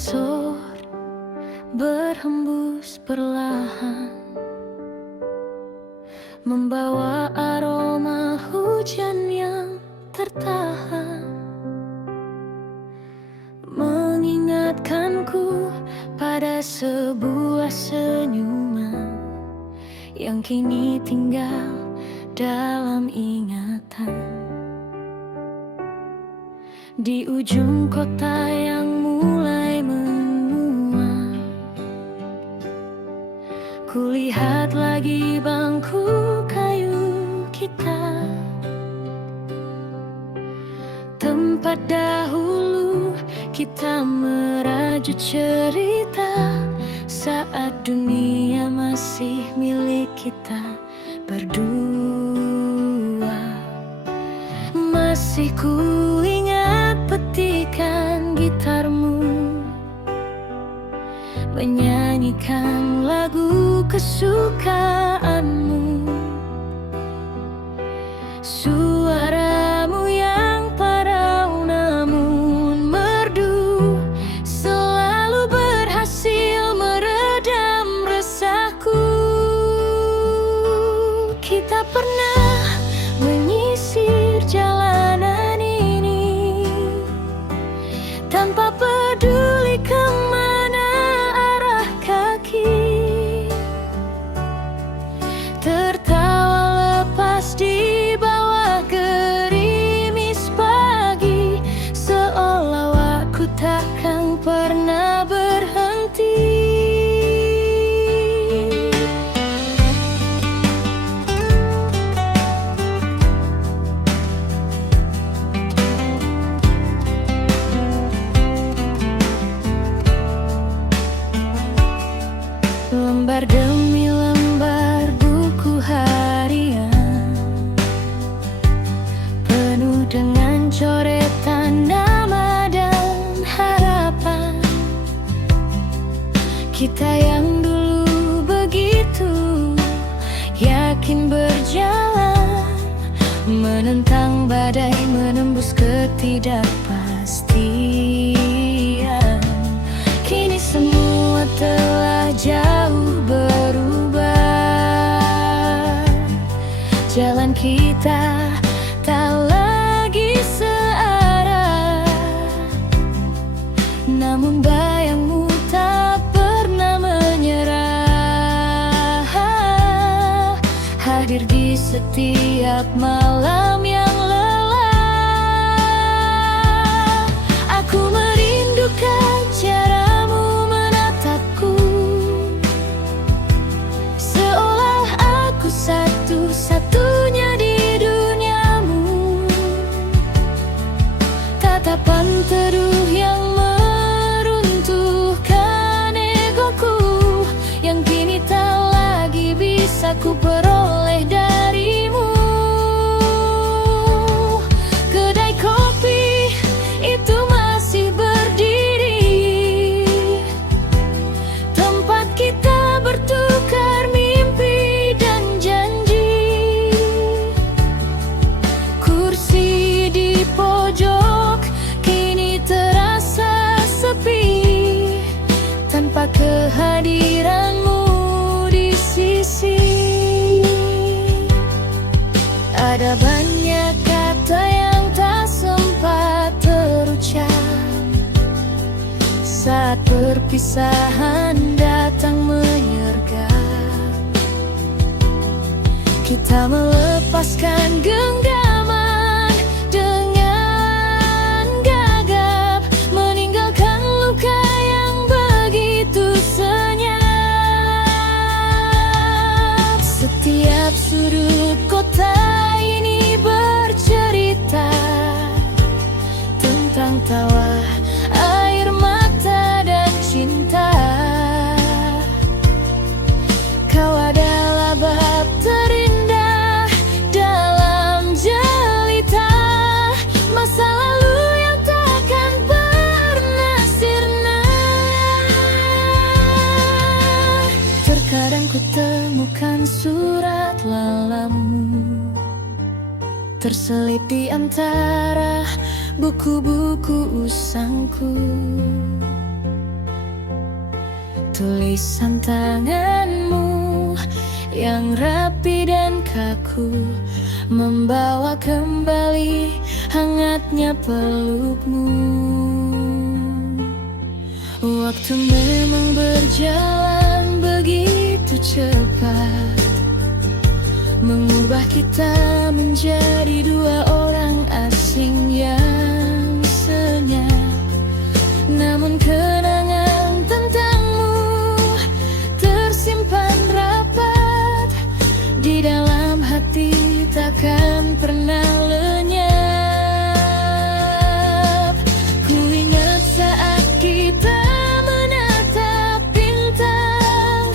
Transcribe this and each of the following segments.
sensor berhembus perlahan, membawa aroma hujan yang tertahan, mengingatkanku pada sebuah senyuman yang kini tinggal dalam ingatan. Di ujung kota yang mulai menua, kulihat lagi bangku kayu kita, tempat dahulu kita merajut cerita saat dunia masih milik kita berdua. Masih kuingat petikan gitarmu menyanyikan lagu kesukaanmu, suaramu yang parau namun merdu selalu berhasil meredam resahku. Kita pernah menyisir jalanan ini tanpa peduli kemana arah kaki, tertawa lepas di bawah gerimis pagi, seolah waktu takkan pernah berhenti. Lembar demi lembar buku harian penuh dengan coretan nama dan harapan. Kita yang dulu begitu yakin berjalan, menentang badai, menembus ketidakpastian. Kini semua telah jauh berubah, jalan kita tak lagi searah, namun bayangmu tak pernah menyerah, hadir di setiap malam yang lelah. Aku merindukan caramu menatapku, seolah aku satu-satunya di duniamu. Tatapan teduh yang meruntuhkan egoku, yang kini tak lagi bisa ku peroleh darimu. Kedai kopi itu masih berdiri, tempat kita bertukar mimpi dan janji. Kursi di pojok kini terasa sepi, tanpa kehadiranmu di sisi. Ada banyak kata yang tak sempat terucap saat perpisahan datang menyergap. Kita melepaskan genggaman dengan gagap, meninggalkan luka yang begitu senyap. Setiap sudut kota ini bercerita tentang tawa, air mata dan cinta. Kau adalah bab terindah dalam jelita masa lalu yang takkan pernah sirna. Terkadang ku temukan surat lalamu terselip di antara buku-buku usangku. tulisan tanganmu yang rapi dan kaku membawa kembali hangatnya pelukmu. Waktu memang berjalan begitu cepat, mengubah kita menjadi dua orang asing yang senyap. Namun kenangan tentangmu tersimpan rapat di dalam hati, takkan pernah lenyap. Ku ingat saat kita menatap bintang,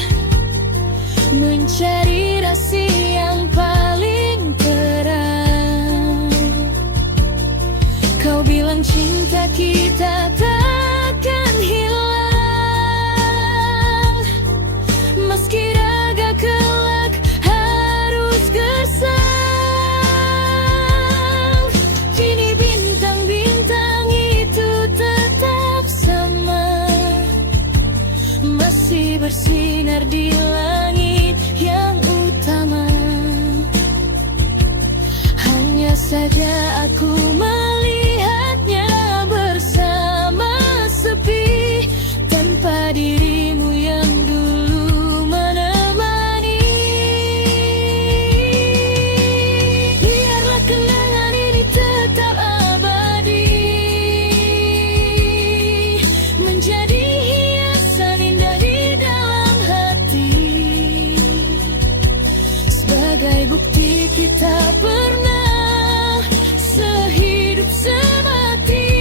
mencari rasi yang paling terang. Kau bilang cinta kita takkan hilang, meski raga kelak harus gersang. Kini bintang-bintang itu tetap sama, masih bersinar di langit yang utama. Hanya saja aku melihatnya bersama sepi, tanpa dirimu yang dulu menemani. Biarlah kenangan ini tetap abadi, menjadi hiasan indah di dalam hati, sebagai bukti kita pernah sehidup semati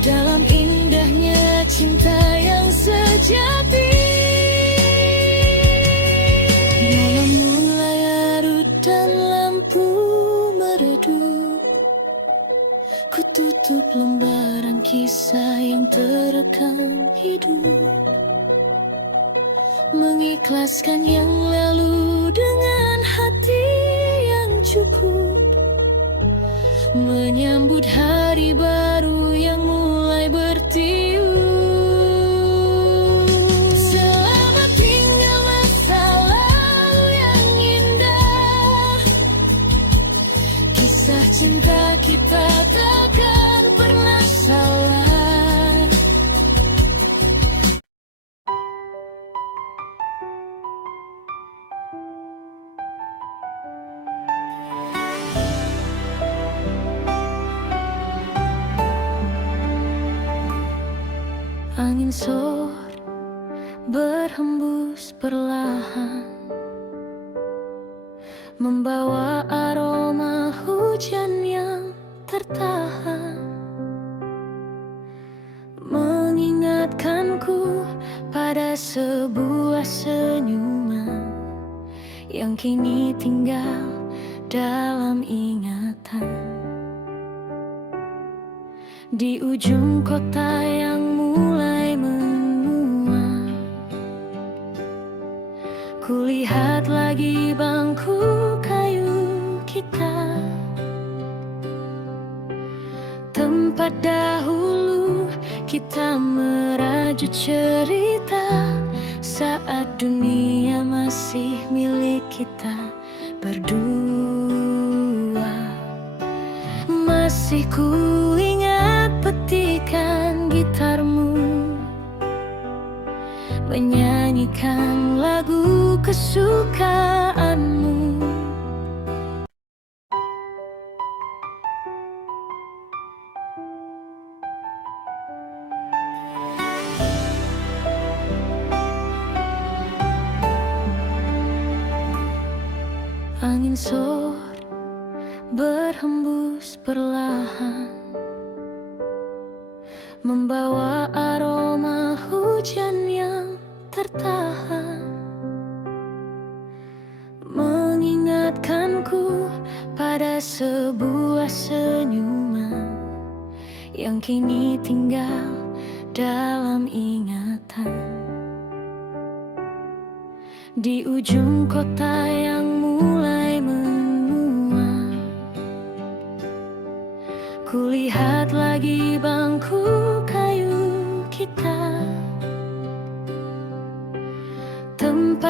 dalam indahnya cinta yang sejati. Malam mulai larut dan lampu meredup, ku tutup lembaran kisah yang terekam hidup, mengikhlaskan yang lalu dengan hati yang cukup, menyambut hari baru yang mulai bertiup. Selamat tinggal masa lalu yang indah, kisah cinta kita takkan pernah salah. Angin sore berhembus perlahan, membawa aroma hujan yang tertahan, mengingatkanku pada sebuah senyuman yang kini tinggal dalam ingatan. Di ujung kota yang mulai menua, kulihat lagi bangku kayu kita, tempat dahulu kita merajut cerita saat dunia masih milik kita berdua. Masih ku ingat petikan gitarmu menyanyikan lagu kesukaanmu. Angin sore berhembus perlahan, membawa aroma hujan yang tertahan, mengingatkanku pada sebuah senyuman yang kini tinggal dalam ingatan. Di ujung kota yang mulai menua, kulihat lagi bangku kayu kita,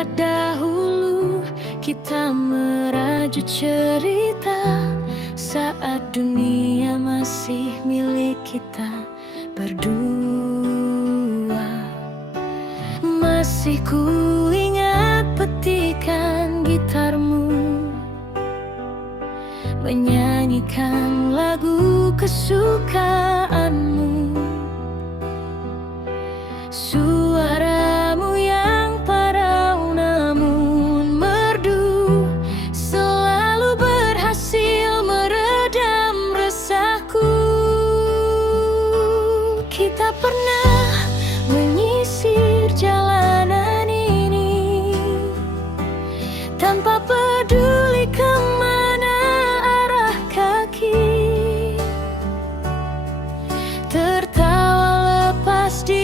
saat dahulu kita merajut cerita, saat dunia masih milik kita berdua. Masih ku ingat petikan gitarmu menyanyikan lagu kesukaanmu. Suaramu yang parau namun merdu selalu berhasil meredam resahku. Kita pernah menyisir jalanan ini tanpa peduli kemana arah kaki, tertawa lepas di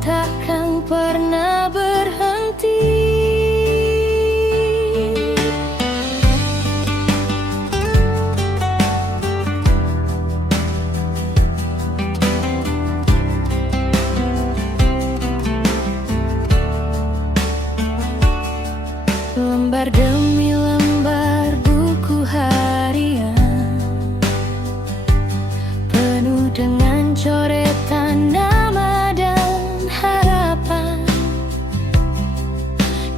takkan pernah berhenti. Lembar demi lembar buku harian penuh dengan coretan nama dan harapan.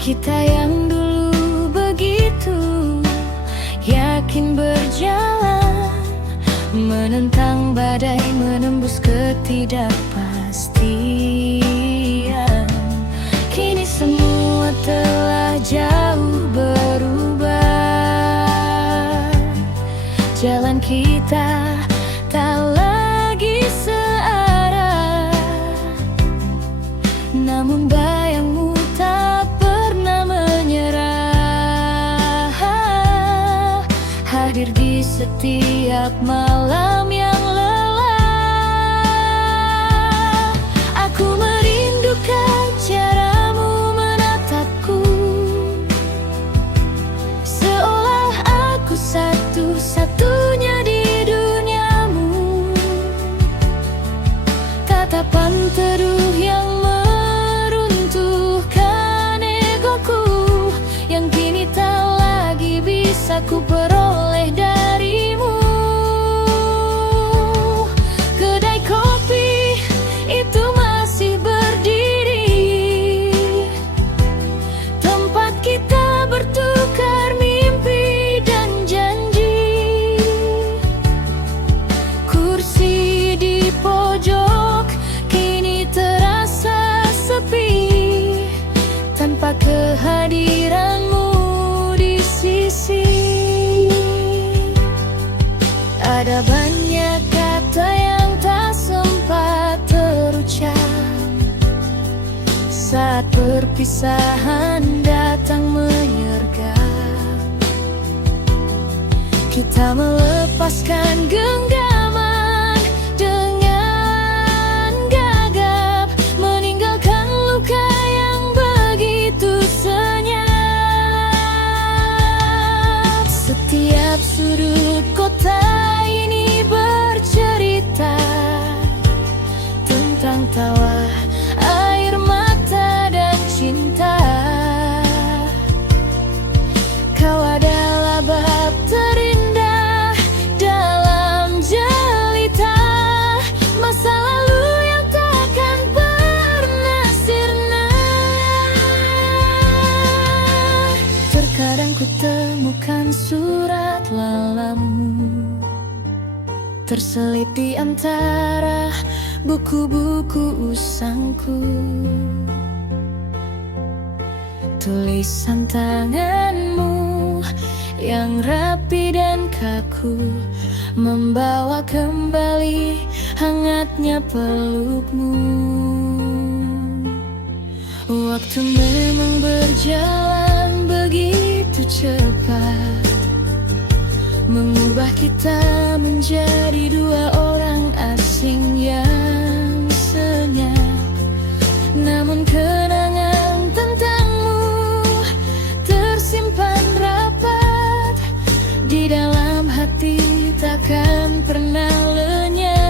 Kita yang dulu begitu yakin berjalan, menentang badai, menembus ketidakpastian. Kini semua telah jauh berubah, jalan kita tak lagi searah, namun bayangmu tak pernah menyerah, hadir di setiap malam yang lelah. Aku merindukan caramu menatapku, seolah aku satu-satunya di duniamu. Tatapan teduh yang ku peroleh darimu. Kedai kopi itu masih berdiri, tempat kita bertukar mimpi dan janji. Kursi di pojok kini terasa sepi, tanpa kehadiranmu di sisi. Ada banyak kata yang tak sempat terucap saat perpisahan datang menyergap. Kita melepaskan genggaman dengan gagap, meninggalkan luka yang begitu senyap. Setiap sudut kota ini bercerita tentang tawa, air mata dan cinta. Kau adalah bab terindah dalam jelita masa lalu yang takkan pernah sirna. Terkadang ku temukan surat lalamu terselip di antara buku-buku usangku. Tulisan tanganmu yang rapi dan kaku membawa kembali hangatnya pelukmu. Waktu memang berjalan begitu cepat, mengubah kita menjadi dua orang asing yang senyap. Namun kenangan tentangmu tersimpan rapat di dalam hati, takkan pernah lenyap.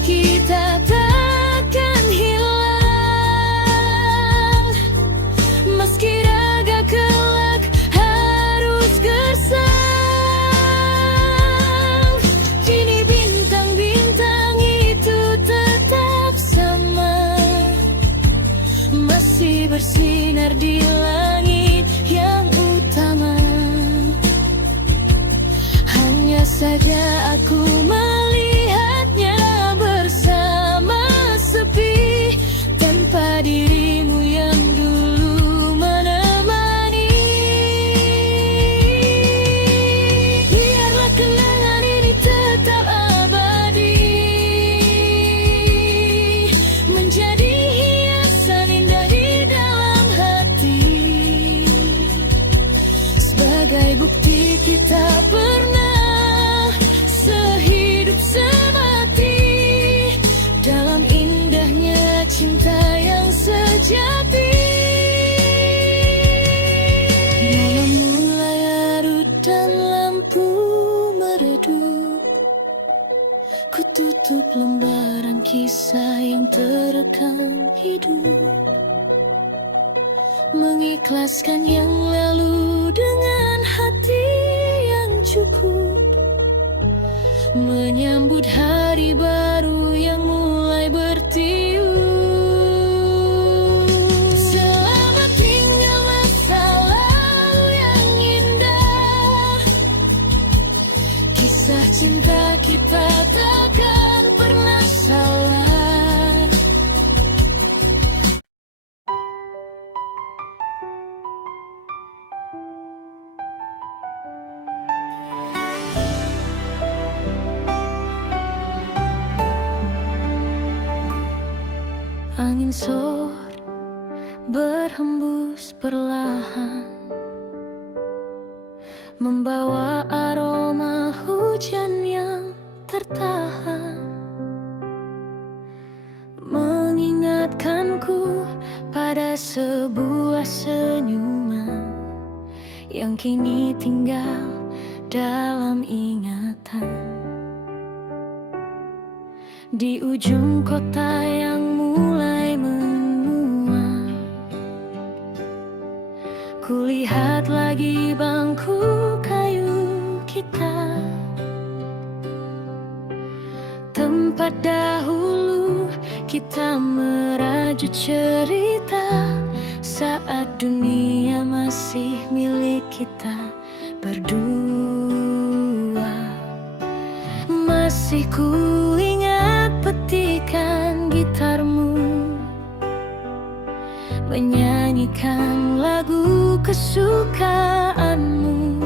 kita takkan hilang, meski raga kelak harus gersang. Kini bintang-bintang itu tetap sama, masih bersinar di langit yang utama. Hanya saja aku melihatnya bersama sepi, tanpa dirimu yang dulu menemani. Biarlah kenangan ini tetap abadi, menjadi hiasan indah di dalam hati, sebagai bukti kita pernah sehidup semati dalam indahnya cinta yang sejati. Malam mulai larut dan lampu meredup, ku tutup lembaran kisah yang terekam hidup, mengikhlaskan yang lalu dengan hati yang cukup, menyambut hari baru yang mulai bertiup. Selamat tinggal masa lalu yang indah, kisah cinta kita takkan pernah salah. Angin sore berhembus perlahan, membawa aroma hujan yang tertahan, mengingatkanku pada sebuah senyuman yang kini tinggal dalam ingatan. Di ujung kota yang mulai menua, kulihat lagi bangku kayu kita, tempat dahulu kita merajut cerita saat dunia masih milik kita berdua. Masih ku ingat petikan gitarmu menyanyikan lagu kesukaanmu.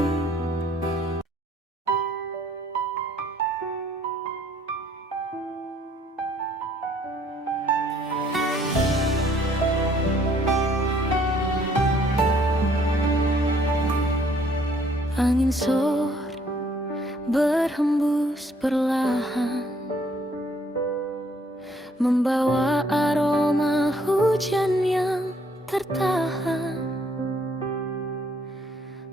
Angin sore berhembus perlahan, membawa aroma hujan yang tertahan,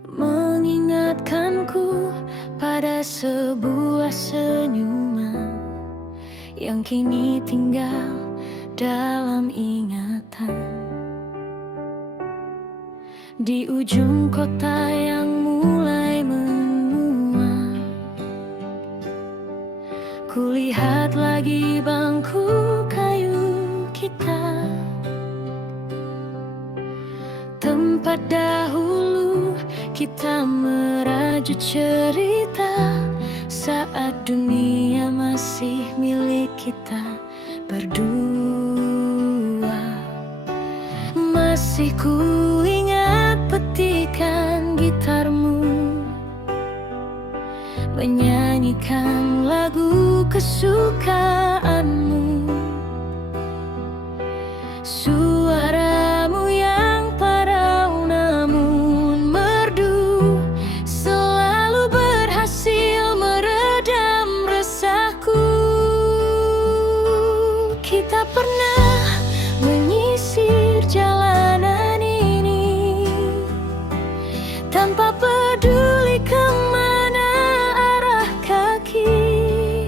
mengingatkanku pada sebuah senyuman yang kini tinggal dalam ingatan. Di ujung kota yang mulai menua, kulihat lagi bangku kayu kita, tempat dahulu kita merajut cerita saat dunia masih milik kita berdua. Masih ku ingat petikan gitarmu menyanyikan lagu kesukaanmu. Suaramu yang parau namun merdu selalu berhasil meredam resahku. Kita pernah menyisir jalanan ini tanpa peduli kemana arah kaki.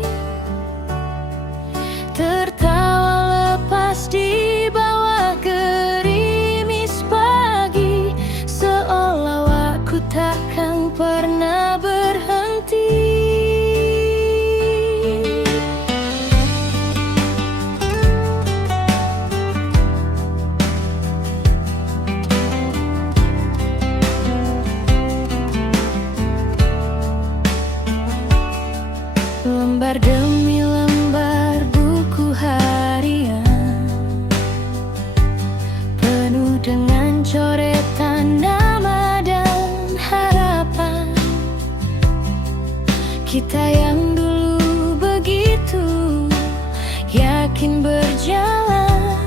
Kita yang dulu begitu yakin berjalan,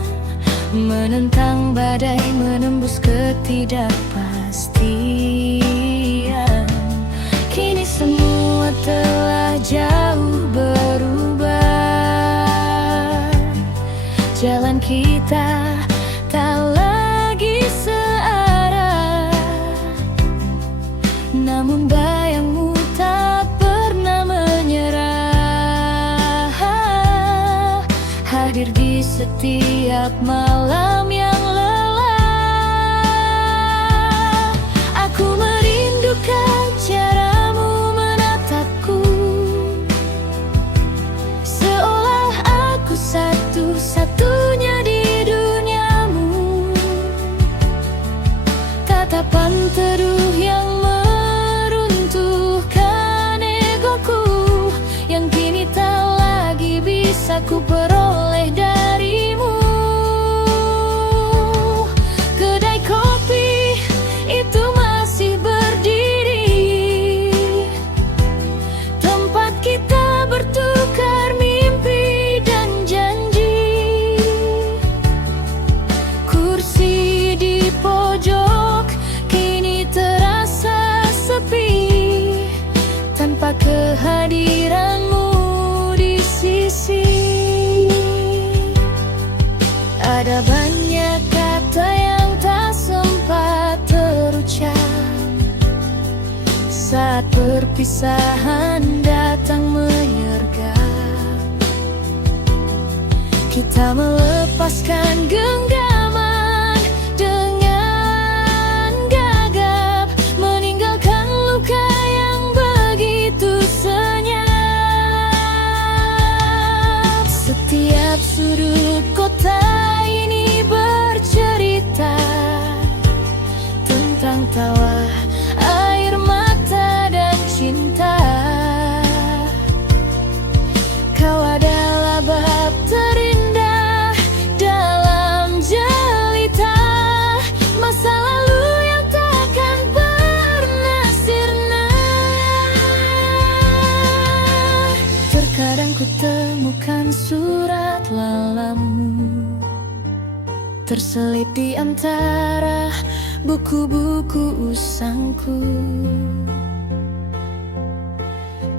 menentang badai, menembus ketidakpastian. Kini semua telah jauh berubah. Jalan kita tak lagi searah, namun bayangmu tak pernah menyerah. Hadir di setiap malam yang lelah. Aku merindukan caramu menatapku, seolah aku satu-satunya di duniamu. Tatapan teduh yang meruntuhkan egoku, yang kini tak lagi bisa ku peroleh darimu. Kedai kopi itu masih berdiri, tempat kita bertukar mimpi dan janji. Kursi di pojok kini terasa sepi, tanpa kehadiranmu di sisi. Ada banyak kata yang tak sempat terucap saat perpisahan datang menyergap. Kita melepaskan genggaman dengan gagap, meninggalkan luka yang begitu senyap. Setiap sudut kota ini bercerita tentang tawa, air mata dan cinta. Kau adalah bab terindah dalam jelita masa lalu yang takkan pernah sirna. Terkadang ku temukan surat lalamu terselip di antara buku-buku usangku.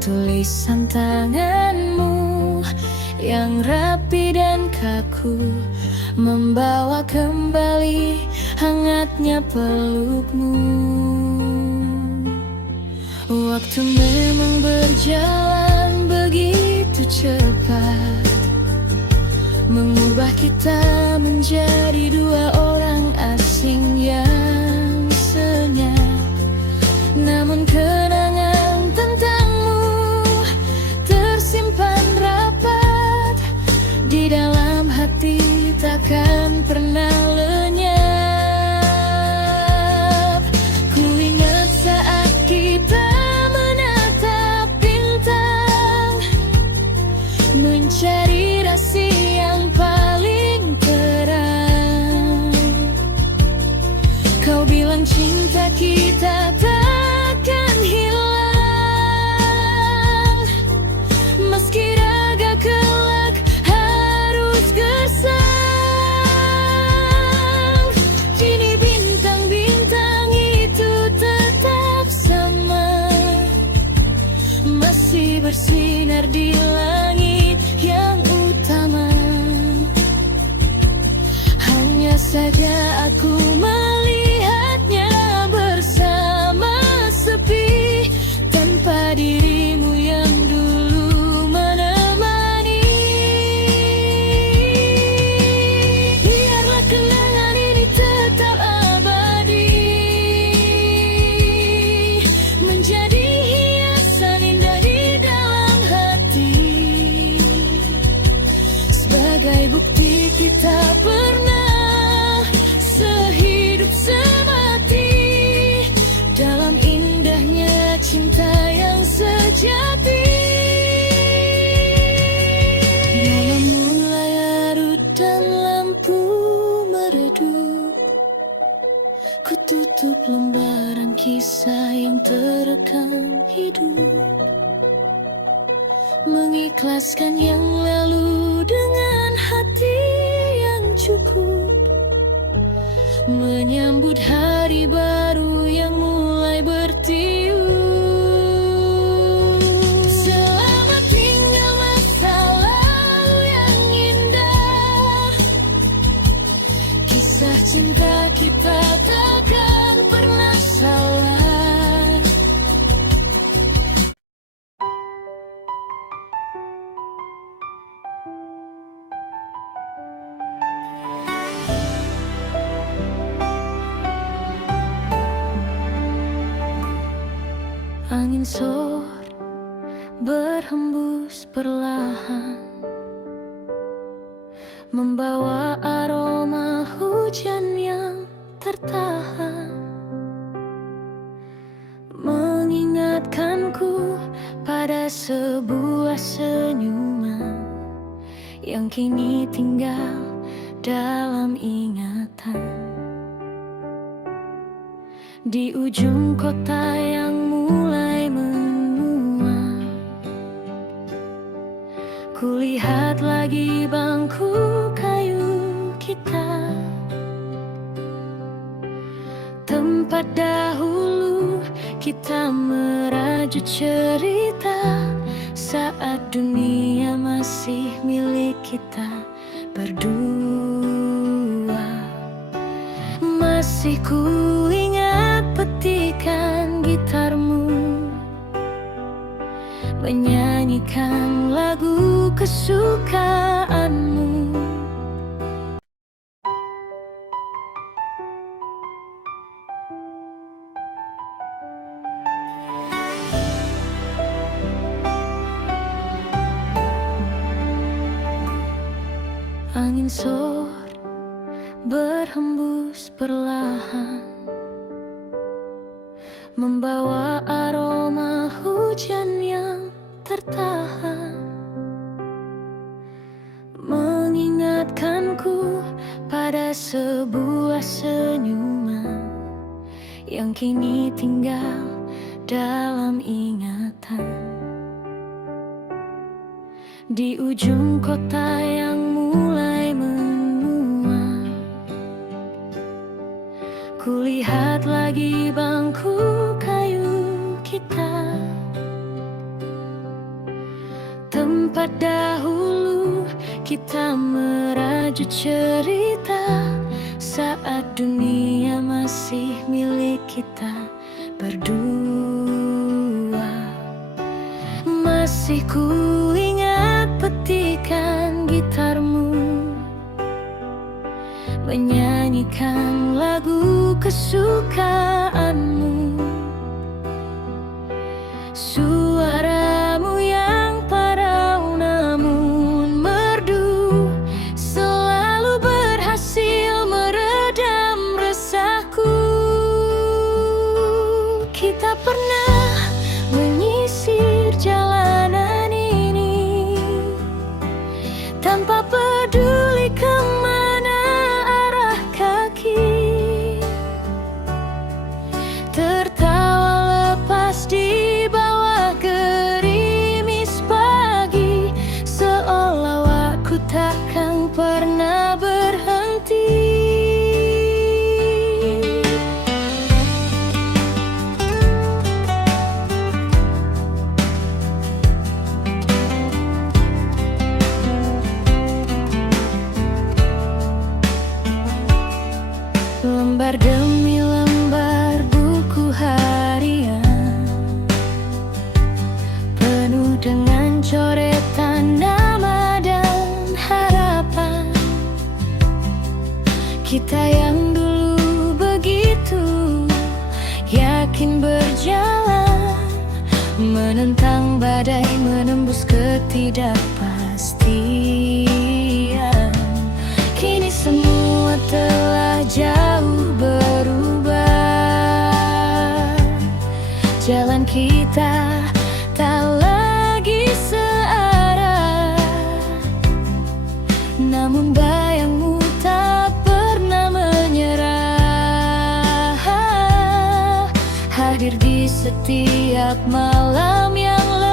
Tulisan tanganmu yang rapi dan kaku membawa kembali hangatnya pelukmu. Waktu memang berjalan begitu cepat, mengubah kita menjadi dua orang asing yang senyap. Namun kenangan tentangmu tersimpan rapat di dalam hati, takkan pernah lenyap. Ku ingat saat kita menatap bintang, mencari rasi yang paling terang. Kau bilang cinta kita takkan hilang, meski raga kelak harus gersang. Kini bintang-bintang itu tetap sama, masih bersinar di langit yang utama. Hanya saja aku melihatnya bersama sepi, tanpa dirimu yang dulu menemani. Biarlah kenangan ini tetap abadi, menjadi hiasan indah di dalam hati, sebagai bukti kita pernah sehidup semati dalam indahnya cinta yang sejati. Malam mulai larut dan lampu meredup, ku tutup lembaran kisah yang terekam hidup. mengikhlaskan yang lalu dengan hati yang cukup, menyambut hari baru yang mulai bertiup. Selamat tinggal masa lalu yang indah, kisah cinta kita takkan pernah salah. Angin sore berhembus perlahan, membawa aroma hujan yang tertahan, mengingatkanku pada sebuah senyuman yang kini tinggal dalam ingatan. Di ujung kota yang mulai menua, kulihat lagi bangku kayu kita, tempat dahulu kita merajut cerita saat dunia masih milik kita berdua. Masih ku ingat petikan gitarmu menyanyikan lagu kesukaanmu. Angin sore berhembus perlahan, membawa aroma hujan yang tertahan, mengingatkanku pada sebuah senyuman yang kini tinggal dalam ingatan. Di ujung kota yang mulai menua, kulihat lagi bangku kayu kita, tempat dahulu kita merajut cerita saat dunia masih milik kita berdua. Masih ku ingat petikan gitarmu menyanyikan lagu kesukaanmu. Suaramu yang parau namun merdu selalu berhasil meredam resahku. Kita pernah menyisir jalanan ini tanpa peduli kemana arah kaki, tertawa lepas di bawah gerimis pagi, seolah waktu takkan pernah berhenti. Lembar demi lembar buku harian penuh dengan coretan nama dan harapan. Kita yang dulu begitu yakin berjalan, menentang badai, menembus ketidakpastian. Kini semua telah jauh berubah, jalan kita tak lagi searah, namun bayangmu tak pernah menyerah, hadir di setiap malam yang lelah.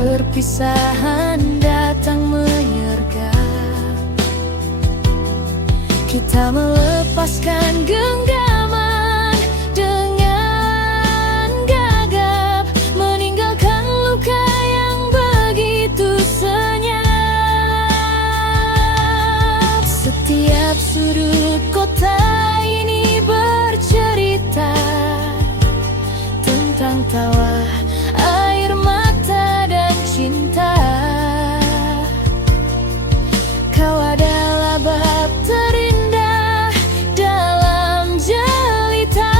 perpisahan datang menyergap, kita melepaskan genggaman dengan gagap, meninggalkan luka yang begitu senyap. Setiap sudut kota ini bercerita tentang tawa, air mata dan cinta. Kau adalah bab terindah dalam jelita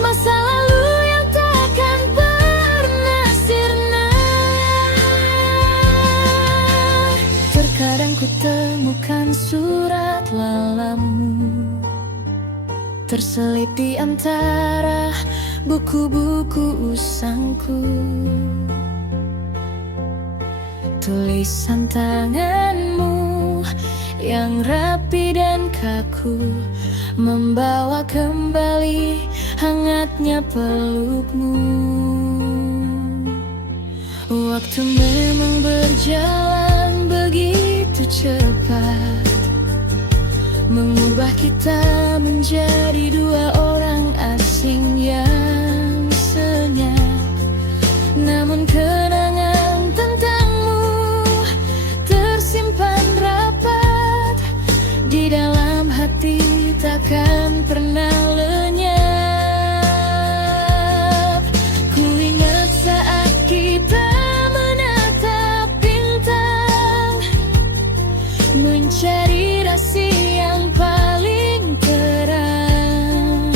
masa lalu yang takkan pernah sirna. Terkadang ku temukan surat lalamu terselip di antara buku-buku usangku. Tulisan tanganmu yang rapi dan kaku membawa kembali hangatnya pelukmu. Waktu memang berjalan begitu cepat, mengubah kita menjadi dua orang asing yang senyap. Namun kenangan tentangmu tersimpan rapat di dalam hati, takkan pernah lenyap. Ku ingat saat kita menatap bintang, mencari rasi yang paling terang.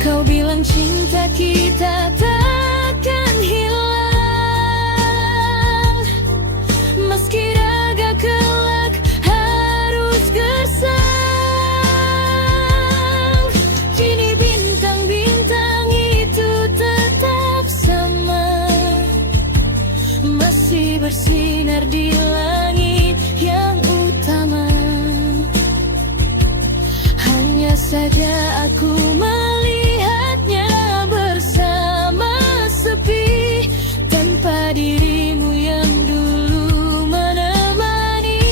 Kau bilang cinta kita takkan hilang, meski raga kelak harus gersang. Kini bintang-bintang itu tetap sama, masih bersinar di langit yang utama. Hanya saja aku melihatnya bersama sepi, tanpa dirimu yang dulu menemani.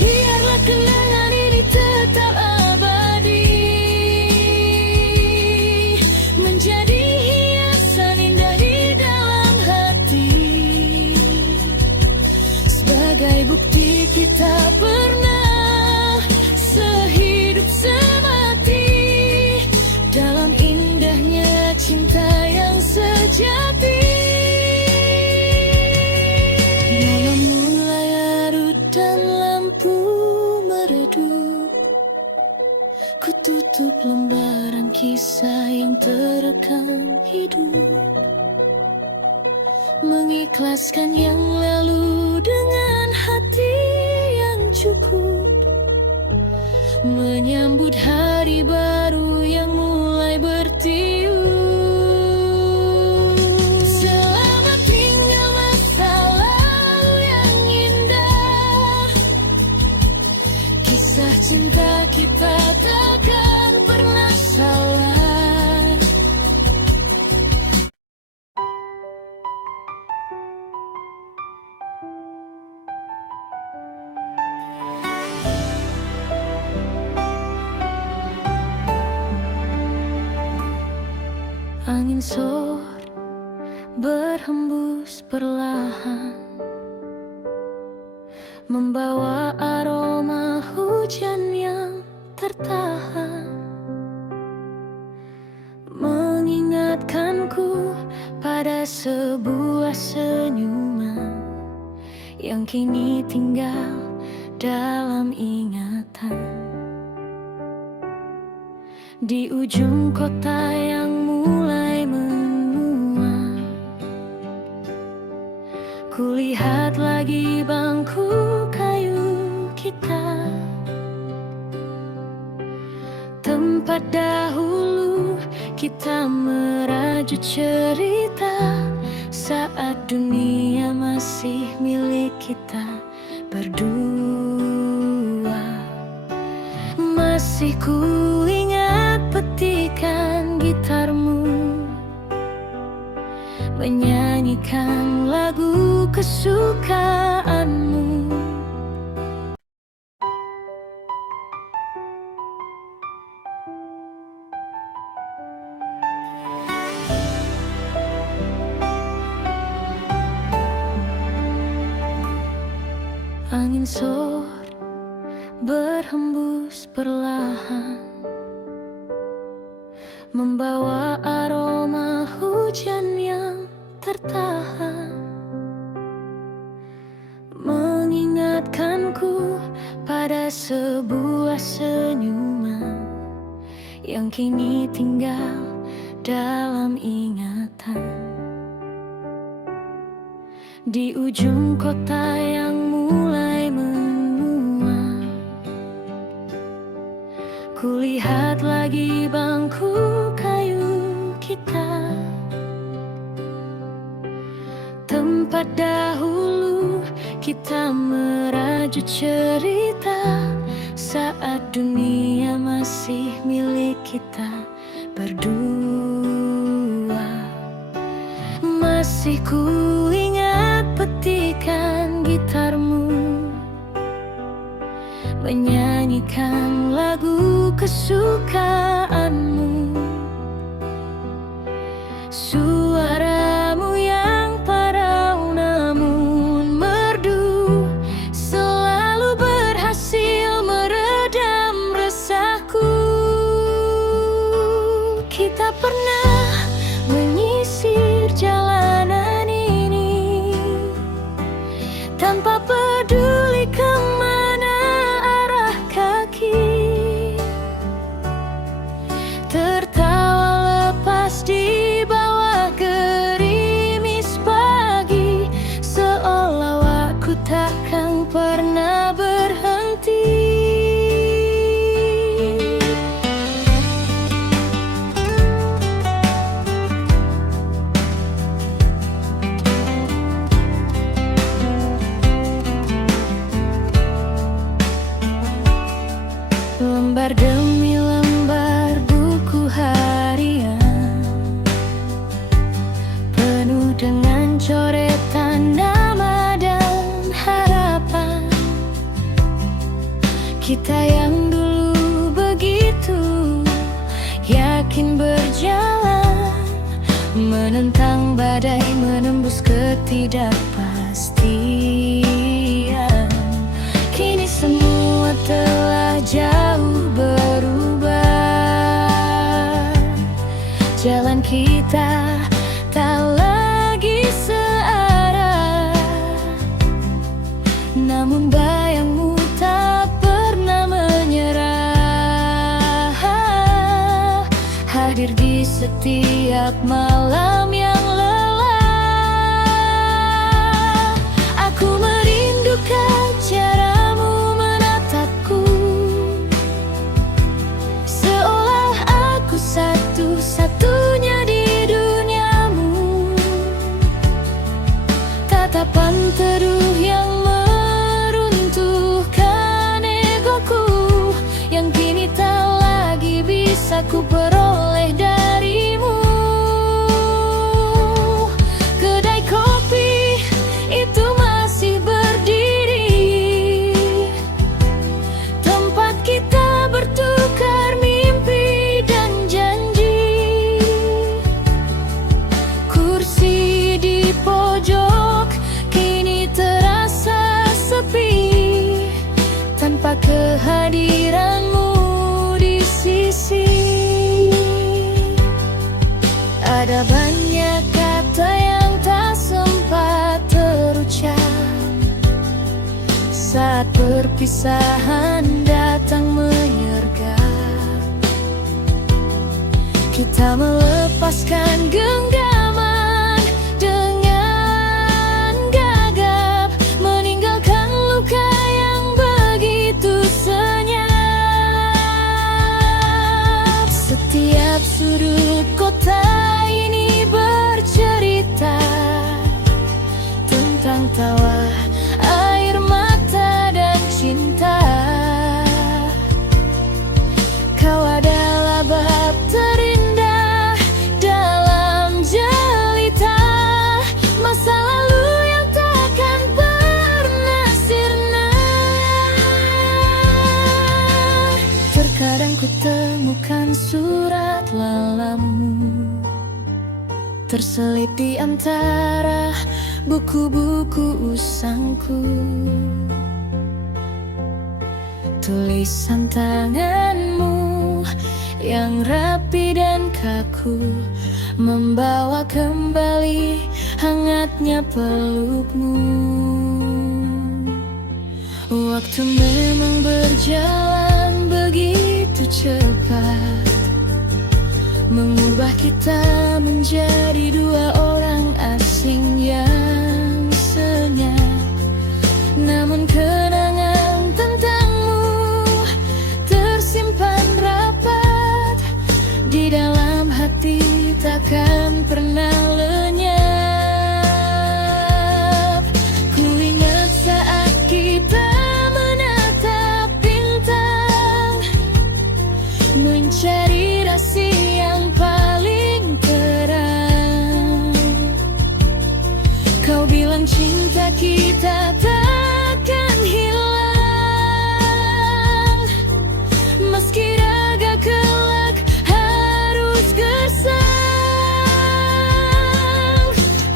Biarlah kenangan ini tetap abadi, menjadi hiasan indah di dalam hati, sebagai bukti kita pernah sehidup semati dalam indahnya cinta yang sejati. Malam mulai larut dan lampu meredup, ku tutup lembaran kisah yang terekam hidup, mengikhlaskan yang lalu dengan hati yang cukup, menyambut hari baru yang mulai bertiup. Selamat tinggal masa lalu yang indah, kisah cinta kita takkan pernah salah. Angin sore berhembus perlahan, membawa aroma hujan yang tertahan, mengingatkanku pada sebuah senyuman yang kini tinggal dalam ingatan. Di ujung kota yang mulai menua, kulihat lagi bangku kayu kita, tempat dahulu kita merajut cerita saat dunia masih milik kita berdua. Masih ku ingat petikan gitarmu menyanyikan lagu kesukaanmu. Angin sore berhembus perlahan, membawa aroma hujan yang tertahan, mengingatkanku pada sebuah senyuman yang kini tinggal dalam ingatan. Di ujung kota yang mulai menua, kulihat lagi bangku kayu kita, tempat dahulu kita merajut cerita saat dunia masih milik kita berdua. Masih kuingat petikan gitarmu, menyanyikan lagu kesukaanmu. Suaramu yang parau namun merdu selalu berhasil meredam resahku. Kita pernah menyisir jalanan ini tanpa peduli kemana arah kaki, tertawa lepas di bawah gerimis pagi, seolah waktu takkan pernah berhenti. Lembar demi lembar buku harian penuh dengan coretan nama dan harapan. Kita yang dulu begitu yakin berjalan, menentang badai, menembus ketidakpastian. Kini semua telah jauh berubah, jalan kita tak lagi searah, namun bayangmu tak pernah menyerah, hadir di setiap malam yang lelah. Aku merindukan caramu menatapku, seolah aku satu-satunya di duniamu. Tatapan teduh yang meruntuhkan egoku, yang kini tak lagi bisa ku peroleh darimu. Kedai kopi itu masih berdiri, tempat kita bertukar mimpi dan janji. Kursi di pojok kini terasa sepi, tanpa kehadiranmu di sisi. Ada banyak kata yang tak sempat terucap saat perpisahan datang menyergap. Kita melepaskan genggaman dengan gagap, meninggalkan luka yang begitu senyap. Setiap sudut kota ini bercerita tentang tawa, air mata dan cinta. Kau adalah bab terindah dalam jelita. Dan ku temukan surat lalamu terselip di antara buku-buku usangku. Tulisan tanganmu yang rapi dan kaku membawa kembali hangatnya pelukmu. Waktu memang berjalan begitu cepat, mengubah kita menjadi dua orang asing yang senyap. Namun kenangan tentangmu tersimpan rapat di dalam hati, takkan pernah lenyap. Ku ingat saat kita menatap bintang, mencari rasi yang paling terang. Kau bilang cinta kita takkan hilang, meski raga kelak harus gersang.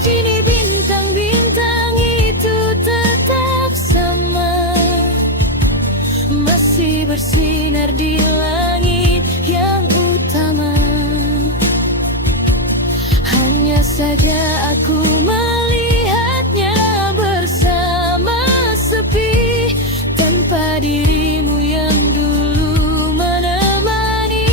Kini bintang-bintang itu tetap sama, masih bersinar di langit yang utama. Hanya saja aku melihatnya bersama sepi, tanpa dirimu yang dulu menemani.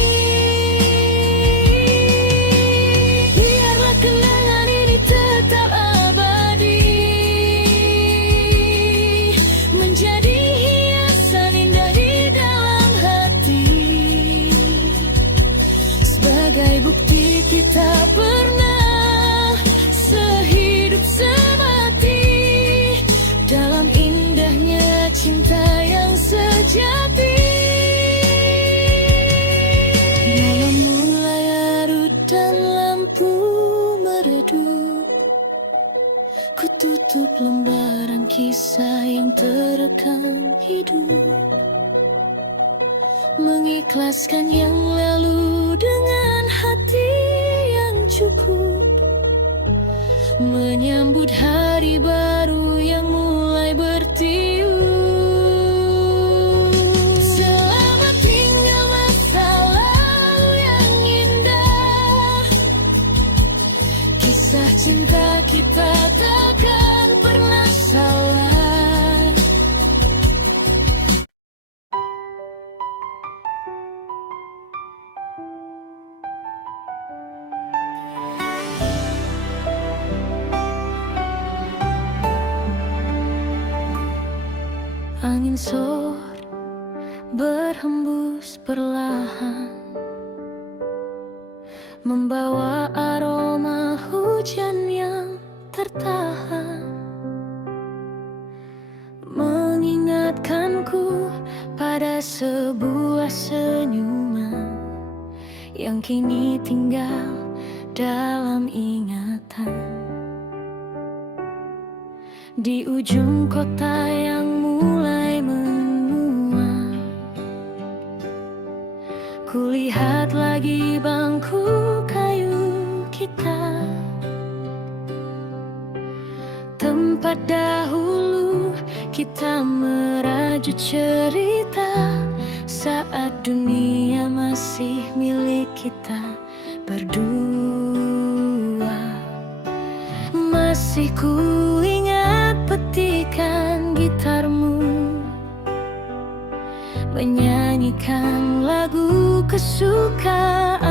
Biarlah kenangan ini tetap abadi, menjadi hiasan indah di dalam hati, sebagai bukti kita pernah sehidup semati dalam indahnya cinta yang sejati. Malam mulai larut dan lampu meredup, ku tutup lembaran kisah yang terekam hidup, mengikhlaskan yang lalu dengan hati yang cukup, menyambut hari baru yang mulai bertiup. Selamat tinggal masa lalu yang indah, kisah cinta kita takkan pernah salah. Angin sore berhembus perlahan, membawa aroma hujan yang tertahan, mengingatkanku pada sebuah senyuman yang kini tinggal dalam ingatan. Di ujung kota yang mulai menua, kulihat lagi bangku kayu kita, tempat dahulu kita merajut cerita saat dunia masih milik kita berdua. Masih ku ingat petikan gitarmu menyanyikan lagu kesukaan